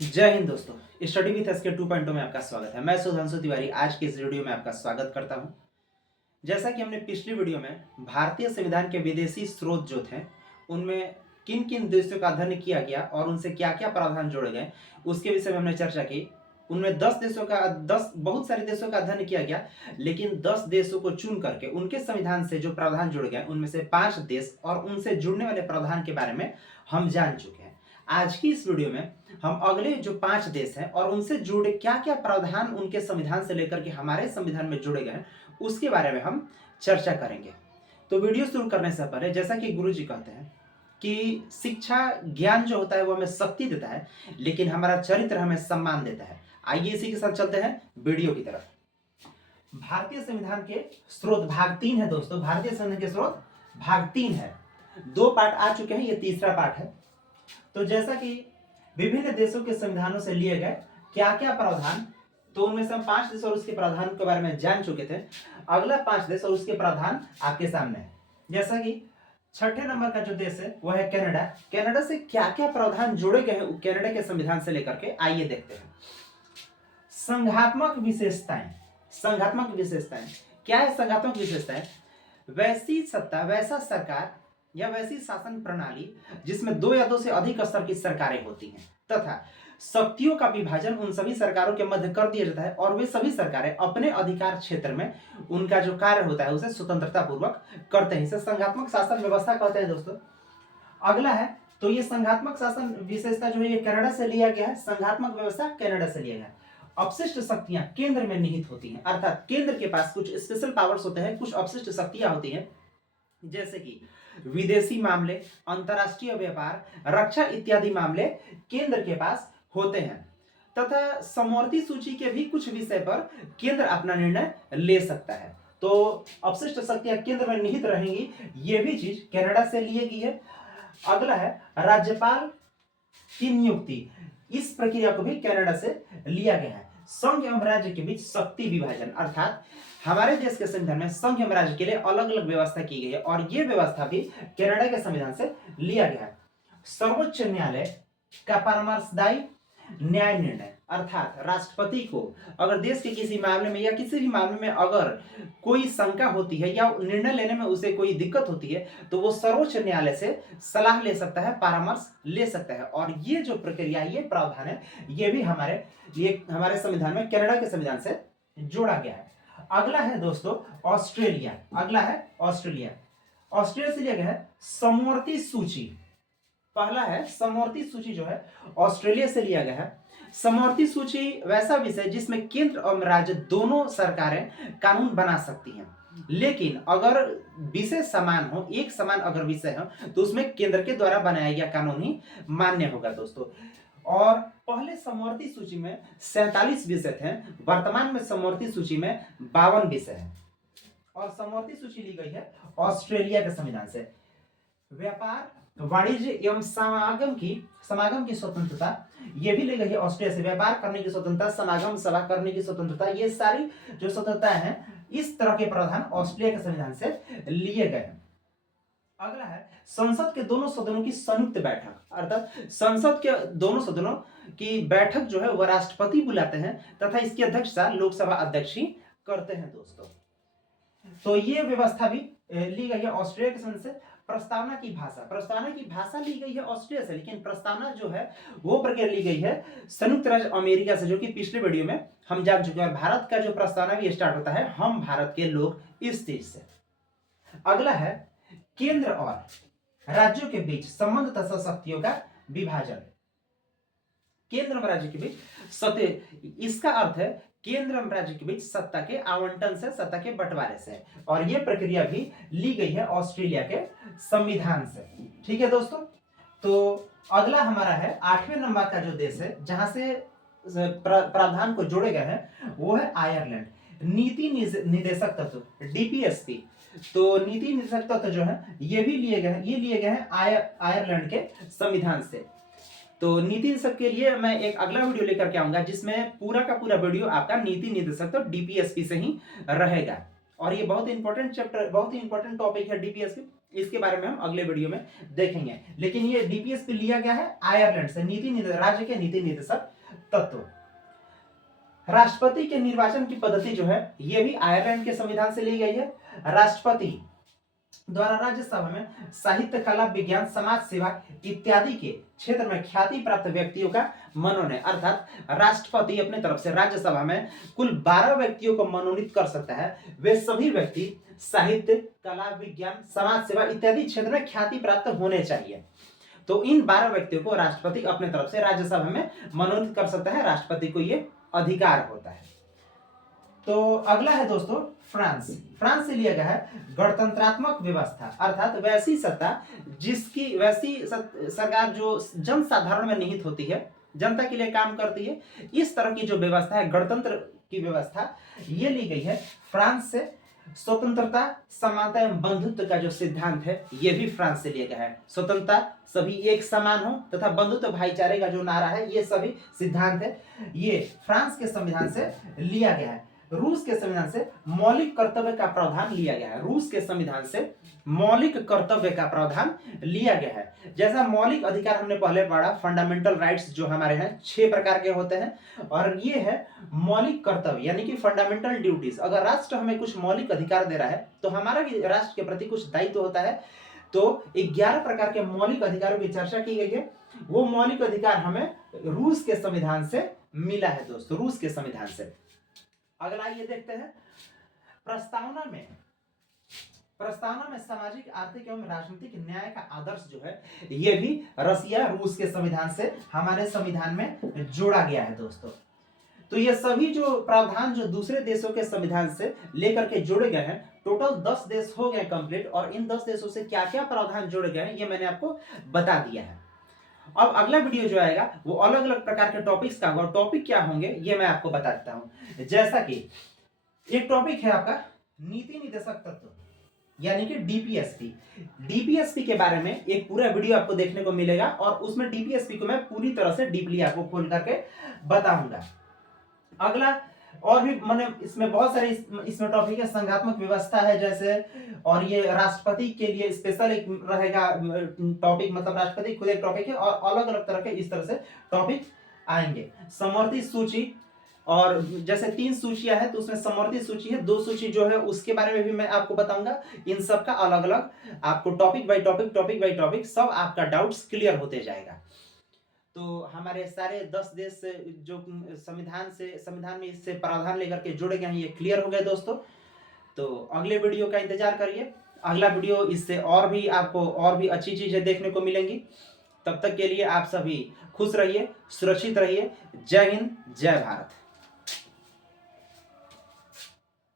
जय हिंद दोस्तों, study with SK 2.0 में आपका स्वागत है। मैं सुधांशु तिवारी आज के इस वीडियो में आपका स्वागत करता हूं। जैसा कि हमने पिछली वीडियो में भारतीय संविधान के विदेशी स्रोत जो थे उनमें किन किन देशों का अध्ययन किया गया और उनसे क्या क्या प्रावधान जोड़े गए उसके विषय में हमने चर्चा की। उनमें 10 बहुत सारे देशों का अध्ययन किया गया, लेकिन 10 देशों को चुन करके उनके संविधान से जो प्रावधान जुड़ गए उनमें से 5 देश और उनसे जुड़ने वाले प्रावधान के बारे में हम जान चुके हैं। आज की इस वीडियो में हम अगले जो 5 देश हैं और उनसे जुड़े क्या क्या प्रावधान उनके संविधान से लेकर के हमारे संविधान में जुड़े गए हैं उसके बारे में हम चर्चा करेंगे। तो वीडियो शुरू करने से पहले जैसा कि गुरुजी कहते हैं कि शिक्षा ज्ञान जो होता है वो हमें शक्ति देता है, लेकिन हमारा चरित्र हमें सम्मान देता है। आइए इसी के साथ चलते हैं वीडियो की तरफ। भारतीय संविधान के स्रोत भाग 3 है दोस्तों। भारतीय संविधान के स्रोत भाग 3 है। 2 पार्ट आ चुके हैं, ये तीसरा पार्ट है। तो जैसा कि विभिन्न देशों के संविधानों से लिए गए क्या क्या प्रावधान, तो उनमें से हम 5 देश और उसके प्रावधान के बारे में जान चुके थे। अगला 5 देश और उसके प्रावधान आपके सामने है। जैसा कि 6ठे नंबर का जो देश है वह है कनाडा। कनाडा से क्या क्या प्रावधान जोड़े गए हैं कनाडा के संविधान से लेकर के, आइए देखते हैं। संघात्मक विशेषताएं। संघात्मक विशेषताएं क्या है? संघात्मक विशेषताएं वैसी सत्ता, वैसा सरकार या वैसी शासन प्रणाली जिसमें 2 या 2 से अधिक स्तर की सरकारें होती हैं तथा शक्तियों का विभाजन उन सभी सरकारों के मध्य कर दिया जाता है और वे सभी सरकारें अपने अधिकार क्षेत्र में उनका जो कार्य होता है उसे स्वतंत्रता पूर्वक करते हैं। इसे संघात्मक शासन व्यवस्था कहते हैं दोस्तों। अगला है, तो ये संघात्मक शासन विशेषता जो है ये कनाडा से लिया गया है। संघात्मक व्यवस्था कनाडा से लिया गया है। अपशिष्ट शक्तियां केंद्र में निहित होती हैं, अर्थात केंद्र के पास कुछ स्पेशल पावर्स होते हैं, कुछ अपशिष्ट शक्तियां होती हैं, जैसे कि विदेशी मामले, अंतरराष्ट्रीय व्यापार, रक्षा इत्यादि मामले केंद्र के पास होते हैं तथा समवर्ती सूची के भी कुछ विषय पर केंद्र अपना निर्णय ले सकता है। तो अपशिष्ट शक्तियां केंद्र में निहित रहेंगी, यह भी चीज कनाडा से ली गई है। अगला है राज्यपाल की नियुक्ति। इस प्रक्रिया को भी कनाडा से लिया गया है। संघ एवं राज्य के बीच शक्ति विभाजन, अर्थात हमारे देश के संविधान में संघ एवं राज्य के लिए अलग अलग व्यवस्था की गई है और यह व्यवस्था भी कनाडा के संविधान से लिया गया है। सर्वोच्च न्यायालय का परामर्शदायी न्याय निर्णय, अर्थात राष्ट्रपति को अगर देश के किसी मामले में या किसी भी मामले में अगर कोई शंका होती है या निर्णय लेने में उसे कोई दिक्कत होती है तो वो सर्वोच्च न्यायालय से सलाह ले सकता है, परामर्श ले सकता है। और ये जो प्रक्रिया, ये प्रावधान है, ये भी हमारे संविधान में कनाडा के संविधान से जोड़ा गया है। अगला है दोस्तों ऑस्ट्रेलिया। अगला है ऑस्ट्रेलिया। ऑस्ट्रेलिया से लिया गया है समवर्ती सूची। पहला है समवर्ती सूची, जो है ऑस्ट्रेलिया से लिया गया है। समवर्ती सूची वैसा विषय जिसमें केंद्र और राज्य दोनों सरकारें कानून बना सकती हैं, लेकिन अगर विषय समान हो, एक समान अगर विषय हो तो उसमें केंद्र के द्वारा बनाया गया कानून ही मान्य होगा दोस्तों। और पहले समवर्ती सूची में 47 विषय थे, वर्तमान में समवर्ती सूची में 52 विषय हैं और समवर्ती सूची ली गई है ऑस्ट्रेलिया के संविधान से। व्यापार, वाणिज्य एवं समागम की स्वतंत्रता ये भी ली गई है ऑस्ट्रेलिया से। व्यापार करने की स्वतंत्रता, समागम सभा करने की स्वतंत्रता, ये सारी जो स्वतंत्रता है इस तरह के प्रावधान ऑस्ट्रेलिया के संविधान से लिए गए हैं। अगला है संसद के दोनों सदनों की संयुक्त बैठक, अर्थात संसद के दोनों सदनों की बैठक जो है वह राष्ट्रपति बुलाते हैं तथा इसकी अध्यक्षता लोकसभा अध्यक्ष ही करते हैं दोस्तों। तो ये व्यवस्था भी ली गई है ऑस्ट्रेलिया के संविधान से। प्रस्तावना की भाषा ली गई है ऑस्ट्रेलिया से, लेकिन प्रस्तावना जो है वो प्रक्रिया ली गई है संयुक्त राज्य अमेरिका से, जो कि पिछले वीडियो में हम जान चुके हैं। भारत का जो प्रस्तावना भी स्टार्ट होता है हम भारत के लोग इस देश से। अगला है केंद्र और राज्यों के बीच संबंध तथा शक्तियों का विभाजन। केंद्र और राज्य के बीच सत्ता, इसका अर्थ है केंद्र और राज्य के बीच सत्ता के आवंटन से, सत्ता के बंटवारे से, और यह प्रक्रिया भी ली गई है ऑस्ट्रेलिया के संविधान से। ठीक है दोस्तों। तो अगला हमारा है 8वें नंबर का जो देश है जहां से प्रावधान को जोड़े गए हैं वो है आयरलैंड। नीति निदेशक तत्व डीपीएसपी। तो नीति निदेशक तत्व जो है ये लिए गए हैं आयरलैंड के संविधान से। तो नीति निदेशक के लिए मैं एक अगला वीडियो लेकर के आऊंगा जिसमें पूरा का पूरा वीडियो आपका नीति निदेशक तो डीपीएसपी से ही रहेगा और ये बहुत इंपॉर्टेंट चैप्टर, बहुत ही इंपॉर्टेंट टॉपिक है डीपीएसपी। इसके बारे में हम अगले वीडियो में देखेंगे। लेकिन ये डीपीएसपी लिया गया है आयरलैंड से, राज्य के नीति निर्देशक तत्व। राष्ट्रपति के निर्वाचन की पद्धति जो है ये भी आयरलैंड के संविधान से ली गई है। राष्ट्रपति द्वारा राज्यसभा में साहित्य, कला, विज्ञान, समाज सेवा इत्यादि के क्षेत्र में ख्याति प्राप्त व्यक्तियों का मनोनयन, अर्थात राष्ट्रपति अपने तरफ से राज्यसभा में कुल 12 व्यक्तियों को मनोनीत कर सकता है। वे सभी व्यक्ति साहित्य, कला, विज्ञान, समाज सेवा इत्यादि क्षेत्र में ख्याति प्राप्त होने चाहिए। तो इन 12 व्यक्तियों को राष्ट्रपति अपने तरफ से राज्यसभा में मनोनीत कर सकता है, राष्ट्रपति को ये अधिकार होता है। तो अगला है दोस्तों फ्रांस। फ्रांस से लिया गया है गणतंत्रात्मक व्यवस्था, अर्थात वैसी सत्ता जिसकी वैसी सरकार जो जन साधारण में निहित होती है, जनता के लिए काम करती है, इस तरह की जो व्यवस्था है गणतंत्र की व्यवस्था, ये ली गई है फ्रांस से। स्वतंत्रता, समानता एवं बंधुत्व का जो सिद्धांत है ये भी फ्रांस से लिया गया है। स्वतंत्रता, सभी एक समान हो तथा बंधुत्व भाईचारे का जो नारा है ये सभी सिद्धांत है, ये फ्रांस के संविधान से लिया गया है। रूस के संविधान से मौलिक कर्तव्य का प्रावधान लिया गया है। रूस के संविधान से मौलिक कर्तव्य का प्रावधान लिया गया है। जैसा मौलिक अधिकार हमने पहले पढ़ा, फंडामेंटल राइट्स जो हमारे हैं 6 प्रकार के होते हैं, और ये है मौलिक कर्तव्य यानी कि फंडामेंटल ड्यूटीज। अगर राष्ट्र हमें कुछ मौलिक अधिकार दे रहा है तो हमारा भी राष्ट्र के प्रति कुछ दायित्व होता है। तो 11 प्रकार के मौलिक अधिकारों की चर्चा की गई है। वो मौलिक अधिकार हमें रूस के संविधान से मिला है दोस्तों, रूस के संविधान से। अगला ये देखते हैं प्रस्तावना में सामाजिक, आर्थिक एवं राजनीतिक न्याय का आदर्श जो है ये भी रसिया, रूस के संविधान से हमारे संविधान में जोड़ा गया है दोस्तों। तो ये सभी जो प्रावधान जो दूसरे देशों के संविधान से लेकर के जोड़े गए हैं, टोटल 10 देश हो गए कंप्लीट, और इन 10 देशों से क्या क्या प्रावधान जोड़े गए हैं ये मैंने आपको बता दिया है। अब अगला वीडियो जो आएगा वो अलग अलग प्रकार के टॉपिक्स का होगा। टॉपिक क्या होंगे ये मैं आपको बता देता हूं। जैसा कि एक टॉपिक है आपका नीति निर्देशक तत्व यानी कि डीपीएसपी। डीपीएसपी के बारे में एक पूरा वीडियो आपको देखने को मिलेगा, और उसमें डीपीएसपी को मैं पूरी तरह से डीपली आपको खोल करके बताऊंगा। अगला और भी मैंने इसमें बहुत सारे इसमें टॉपिक है, संघात्मक व्यवस्था है जैसे, और ये राष्ट्रपति के लिए स्पेशल एक रहेगा टॉपिक, मतलब राष्ट्रपति खुद एक टॉपिक है, और अलग अलग तरह के इस तरह से टॉपिक आएंगे। समवर्ती सूची, और जैसे 3 सूचियां हैं तो उसमें समवर्ती सूची है, 2 सूची जो है उसके बारे में भी मैं आपको बताऊंगा। इन सब का अलग अलग आपको टॉपिक बाय टॉपिक सब आपका डाउट्स क्लियर होते जाएगा। तो हमारे सारे 10 देश जो संविधान में इससे प्रावधान लेकर के जुड़े गए हैं ये क्लियर हो गए दोस्तों। तो अगले वीडियो का इंतजार करिए। अगला वीडियो इससे और भी आपको और भी अच्छी चीजें देखने को मिलेंगी। तब तक के लिए आप सभी खुश रहिए, सुरक्षित रहिए। जय हिंद, जय भारत।